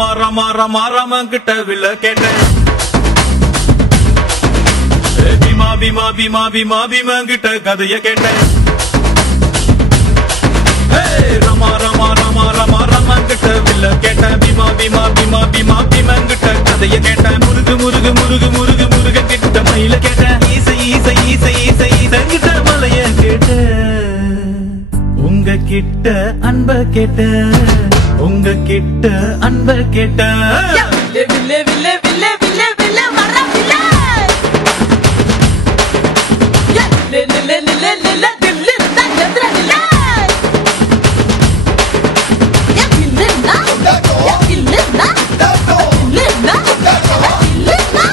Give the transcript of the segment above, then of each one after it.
ரமா ரமா ரமா ரமன் கிட்ட வில்ல கேட்டேன் பீமா பீமா பீமா பீமா பீமன் கிட்ட கதைய கேட்டேன் ரமா ரமா ரமா ரமா ரமன் கிட்ட வில்ல கேட்டேன் பீமா பீமா பீமா பீமா பீமன் கிட்ட கதைய கேட்டேன் முருகு முருகு முருகு முருகு முருக கிட்ட மயில கேட்டேன் ஈசை ஈசை ஈசை ஈசை ஈசங்கிட்ட மலைய கேட்டேன் உங்க கிட்ட அன்ப கேட்ட உங்க கிட்ட அன்ப கேட்ட வில்லே வில்லே வில்லே வில்லே வில்லே வர வில்லே லே லே லே லே லே தில்லு தான் எதிர வில்லே யா வில்லேனா யா வில்லேனா வில்லேனா வில்லேனா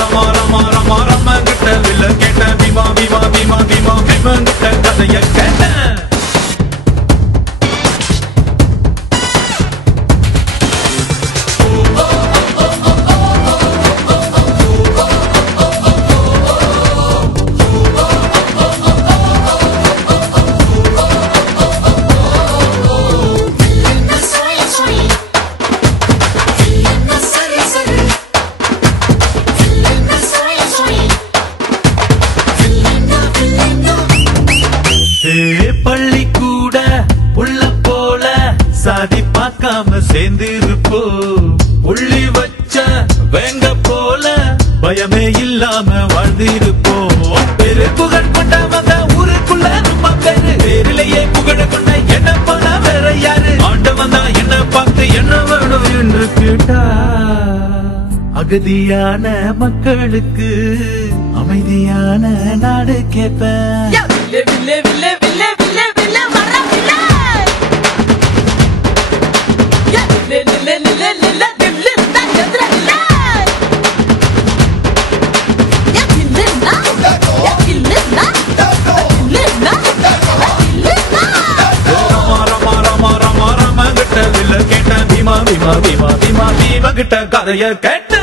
ரமா ரமா ரமா ரமா கிட்ட வில்ல கேட்ட பீமா பீமா பீமா பீமா பீமன் கிட்ட கதைய கேட்டேன் பள்ளி கூட உள்ள போல சாதி பார்க்காம சேர்ந்திருப்போ உள்ளி வச்ச வேங்க போல பயமே இல்லாம வாழ்ந்திருப்போம் பெரு புகழ் கொண்டவங்க ஊருக்குள்ள நம்ம பேரு பேரிலேயே புகழ கொண்ட என்ன போல வேற யாரு ஆண்டவன் தான் என்ன பார்த்து என்ன வேணும் என்று கேட்டா அகதியான மக்களுக்கு அமைதியான நாடு கேட்பேன் வில்லே வில்லே வில்லே வில்லே வில்லே வில்லே வர வில்லே யா லே லே லே லே தில்லு தான் எதிர வில்லே யா வில்லேனா யா வில்லேனா வில்லேனா வில்லேனா ரமா ரமா ரமா ரமா ரமா கிட்ட வில்ல கேட்ட பீமா பீமா பீமா பீமா பீமா கிட்ட கதைய கேட்ட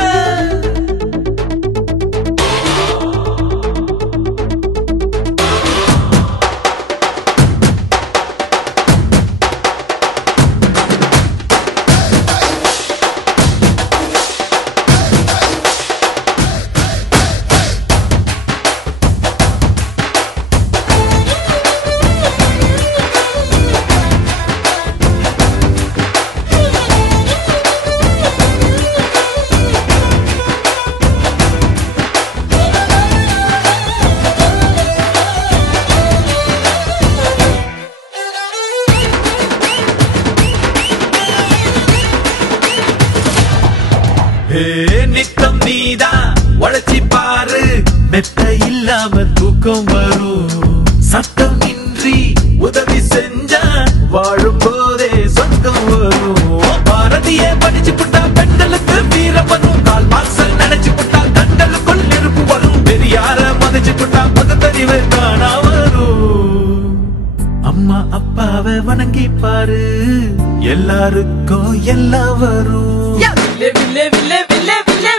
நித்தம் நீதான் உழைச்சி பாரு மெத்த இல்லாம தூக்கம் வரும் சட்டம் இன்றி உதவி செஞ்சா வாழும் போதே சொந்தம் வரும் பாரதியே படிச்சு புட்டா பெண்களுக்கு வீரம் வரும் கால் மார்க்சல் நினைச்சு புட்டா தண்டலுக்குள் நெருப்பு வரும் பெரியார மதிச்சு புட்டா பகுத்தறிவு காணா வரும் அம்மா அப்பாவை வணங்கி பாரு எல்லாருக்கும் எல்லாம் வரும் யா வில்லே வில்லே வில்லே வில்லே வில்லே